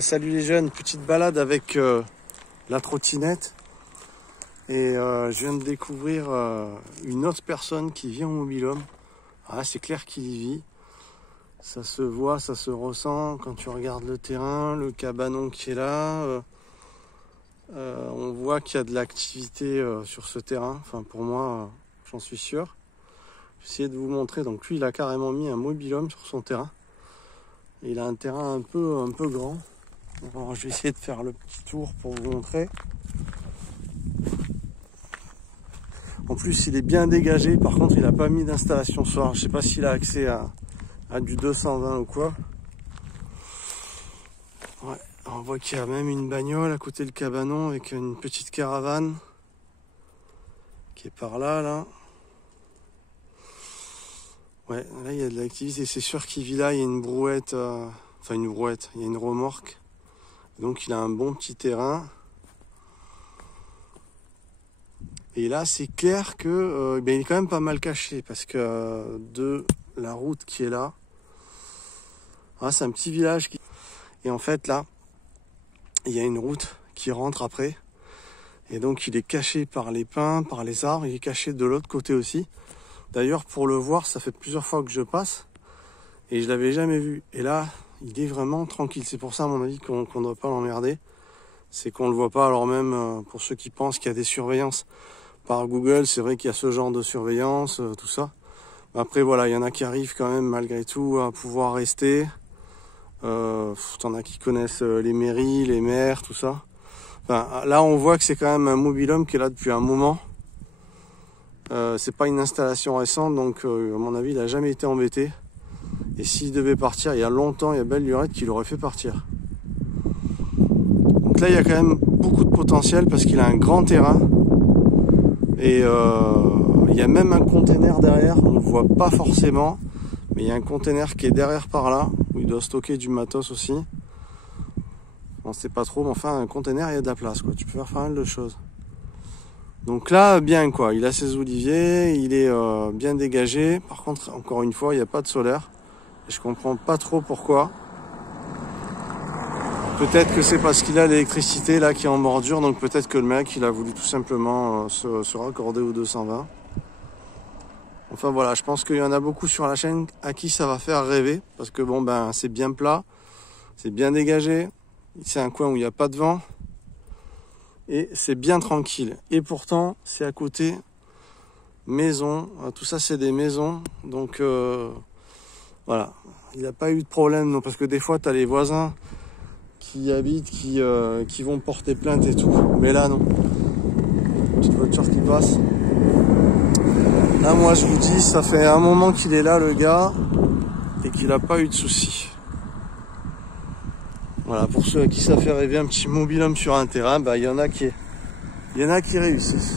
Salut les jeunes, petite balade avec la trottinette. Et je viens de découvrir une autre personne qui vit en mobil-home. Ah, c'est clair qu'il y vit. Ça se voit, ça se ressent quand tu regardes le terrain, le cabanon qui est là. On voit qu'il y a de l'activité sur ce terrain. Enfin, pour moi, j'en suis sûr. Je vais essayer de vous montrer. Donc lui, il a carrément mis un mobil-home sur son terrain. Il a un terrain un peu grand. Alors, je vais essayer de faire le petit tour pour vous montrer. En plus, il est bien dégagé. Par contre, il n'a pas mis d'installation soir. Je sais pas s'il a accès à du 220 ou quoi. Ouais, on voit qu'il y a même une bagnole à côté du cabanon avec une petite caravane qui est par là. Ouais, là il y a de l'activité. C'est sûr qu'il vit là. Il y a une brouette, enfin une brouette. Il y a une remorque. Donc il a un bon petit terrain. Et là c'est clair que il est quand même pas mal caché parce que de la route qui est là, c'est un petit village et en fait là il y a une route qui rentre après et donc il est caché par les pins, par les arbres, il est caché de l'autre côté aussi. D'ailleurs pour le voir, ça fait plusieurs fois que je passe et je l'avais jamais vu. Et là il est vraiment tranquille. C'est pour ça à mon avis qu'on ne doit pas l'emmerder. C'est qu'on le voit pas. Alors même pour ceux qui pensent qu'il y a des surveillances par Google, c'est vrai qu'il y a ce genre de surveillance, tout ça. Après voilà, il y en a qui arrivent quand même malgré tout à pouvoir rester. T'en as qui connaissent les mairies, les maires, tout ça. Enfin, là on voit que c'est quand même un mobil-home qui est là depuis un moment. C'est pas une installation récente, donc à mon avis il a jamais été embêté. Et s'il devait partir il y a longtemps, il y a belle lurette qui l'aurait fait partir. Donc là il y a quand même beaucoup de potentiel parce qu'il a un grand terrain. Et il y a même un container derrière, on ne le voit pas forcément, mais il y a un container qui est derrière par là, où il doit stocker du matos aussi. On ne sait pas trop, mais enfin un container il y a de la place, quoi. Tu peux faire pas mal de choses. Donc là, bien quoi, il a ses oliviers, il est bien dégagé. Par contre, encore une fois, il n'y a pas de solaire. Et je comprends pas trop pourquoi. Peut-être que c'est parce qu'il a l'électricité là qui est en bordure, donc peut-être que le mec il a voulu tout simplement se raccorder au 220. Enfin voilà, je pense qu'il y en a beaucoup sur la chaîne à qui ça va faire rêver, parce que bon ben c'est bien plat, c'est bien dégagé, c'est un coin où il n'y a pas de vent, et c'est bien tranquille. Et pourtant c'est à côté, maison, tout ça c'est des maisons, donc voilà, il n'a pas eu de problème, non, parce que des fois tu as les voisins qui habitent, qui vont porter plainte et tout. Mais là, non. Petite voiture qui passe. Là, moi, je vous dis, ça fait un moment qu'il est là, le gars, et qu'il n'a pas eu de soucis. Voilà, pour ceux à qui ça fait rêver un petit mobil-home sur un terrain, il y en a qui réussissent.